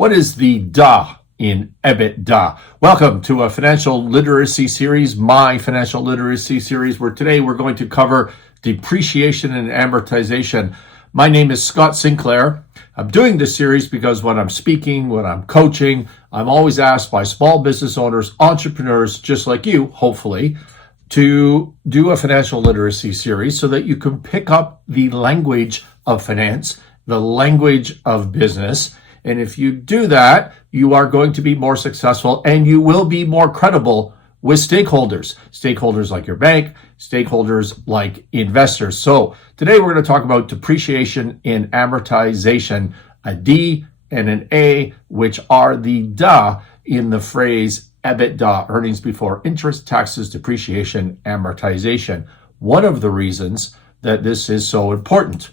What is the DA in EBITDA? Welcome to a financial literacy series, my financial literacy series, where today we're going to cover depreciation and amortization. My name is Scott Sinclair. I'm doing this series because when I'm speaking, when I'm coaching, I'm always asked by small business owners, entrepreneurs, just like you, hopefully, to do a financial literacy series so that you can pick up the language of finance, the language of business. And if you do that, you are going to be more successful and you will be more credible with stakeholders like your bank, stakeholders like investors. So today we're going to talk about depreciation and amortization, a D and an A, which are the DA in the phrase EBITDA, earnings before interest, taxes, depreciation, amortization. One of the reasons that this is so important.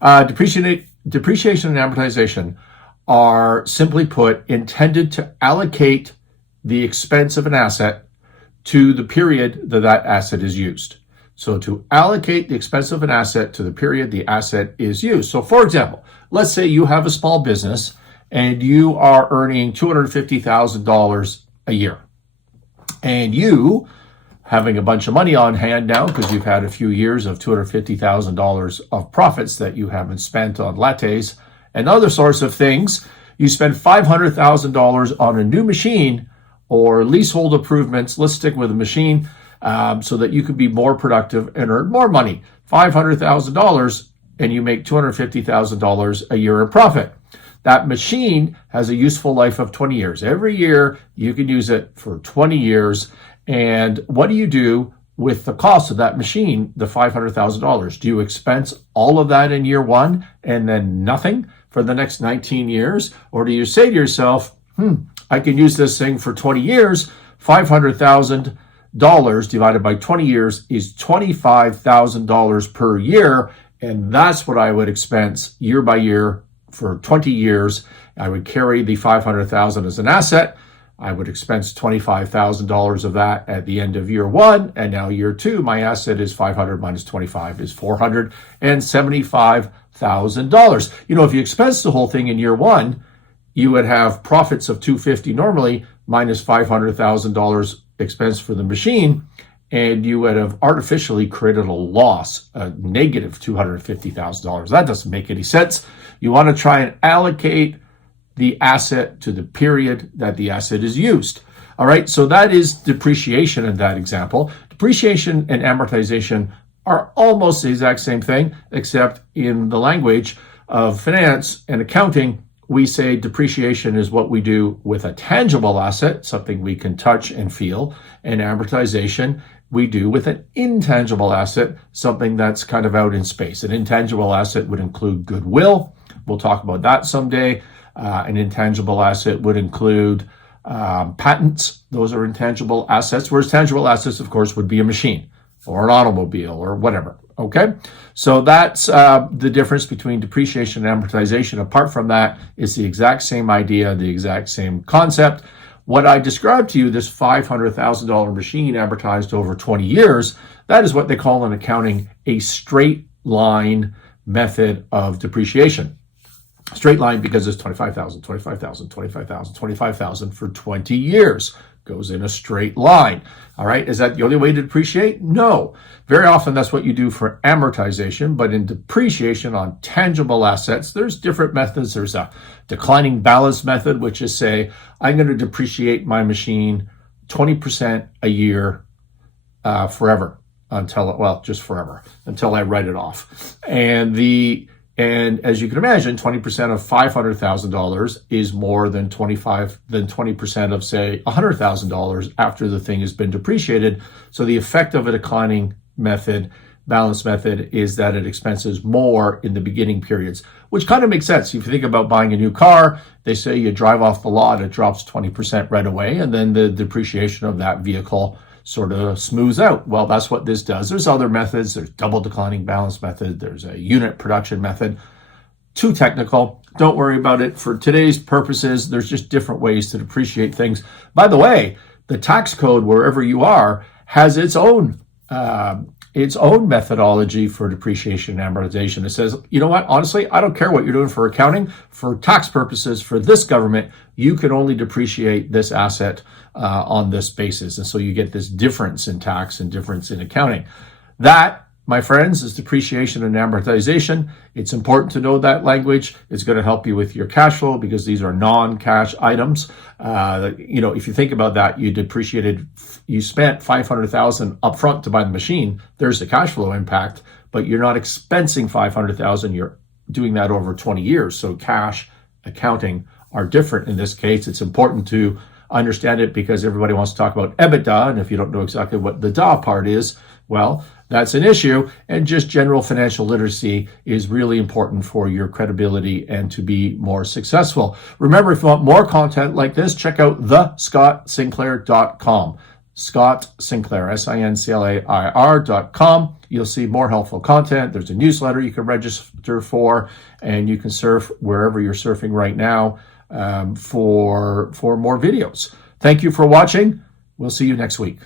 Depreciation and amortization are, simply put, intended to allocate the expense of an asset to the period that that asset is used. So to allocate the expense of an asset to the period the asset is used. So for example, let's say you have a small business and you are earning $250,000 a year. And you, having a bunch of money on hand now because you've had a few years of $250,000 of profits that you haven't spent on lattes and other sorts of things, you spend $500,000 on a new machine or leasehold improvements. Let's stick with a machine so that you can be more productive and earn more money. $500,000 and you make $250,000 a year in profit. That machine has a useful life of 20 years. Every year you can use it for 20 years. And what do you do with the cost of that machine, the $500,000? Do you expense all of that in year one and then nothing for the next 19 years? Or do you say to yourself, I can use this thing for 20 years. $500,000 divided by 20 years is $25,000 per year. And that's what I would expense year by year for 20 years. I would carry the $500,000 as an asset. I would expense $25,000 of that at the end of year one. And now year two, my asset is 500 minus 25 is $475,000. You know, if you expense the whole thing in year one, you would have profits of $250 normally minus $500,000 expense for the machine. And you would have artificially created a loss, a negative $250,000. That doesn't make any sense. You want to try and allocate the asset to the period that the asset is used. All right, so that is depreciation in that example. Depreciation and amortization are almost the exact same thing, except in the language of finance and accounting, we say depreciation is what we do with a tangible asset, something we can touch and feel, and amortization we do with an intangible asset, something that's kind of out in space. An intangible asset would include goodwill. We'll talk about that someday. An intangible asset would include patents. Those are intangible assets, whereas tangible assets, of course, would be a machine or an automobile or whatever. Okay, so that's the difference between depreciation and amortization. Apart from that, it's the exact same idea, the exact same concept. What I described to you, this $500,000 machine amortized over 20 years, that is what they call in accounting a straight line method of depreciation. Straight line because it's 25,000, 25,000, 25,000, 25,000 for 20 years. Goes in a straight line. All right, is that the only way to depreciate? No. Very often that's what you do for amortization, but in depreciation on tangible assets, there's different methods. There's a declining balance method, which is say, I'm going to depreciate my machine 20% a year forever just forever until I write it off. And as you can imagine, 20% of $500,000 is more than 20% of, say, $100,000 after the thing has been depreciated. So the effect of a declining balance method, is that it expenses more in the beginning periods, which kind of makes sense. If you think about buying a new car, they say you drive off the lot, it drops 20% right away, and then the depreciation of that vehicle sort of smooths out. Well, that's what this does. There's other methods. There's double declining balance method. There's a unit production method. Too technical. Don't worry about it. For today's purposes, there's just different ways to depreciate things. By the way, the tax code, wherever you are, has its own its own methodology for depreciation and amortization. It says, you know what, honestly, I don't care what you're doing for accounting. For tax purposes, for this government, you can only depreciate this asset on this basis. And so you get this difference in tax and difference in accounting. That, my friends, is depreciation and amortization. It's important to know that language. It's going to help you with your cash flow because these are non-cash items. If you think about that, you spent $500,000 upfront to buy the machine. There's the cash flow impact, but you're not expensing $500,000. You're doing that over 20 years. So cash, accounting are different in this case. It's important to understand it because everybody wants to talk about EBITDA, and if you don't know exactly what the DA part is, well, that's an issue. And just general financial literacy is really important for your credibility and to be more successful. Remember, if you want more content like this, check out thescottsinclair.com. Scott Sinclair, SINCLAIR.com. You'll see more helpful content. There's a newsletter you can register for, and you can surf wherever you're surfing right now for more videos. Thank you for watching. We'll see you next week.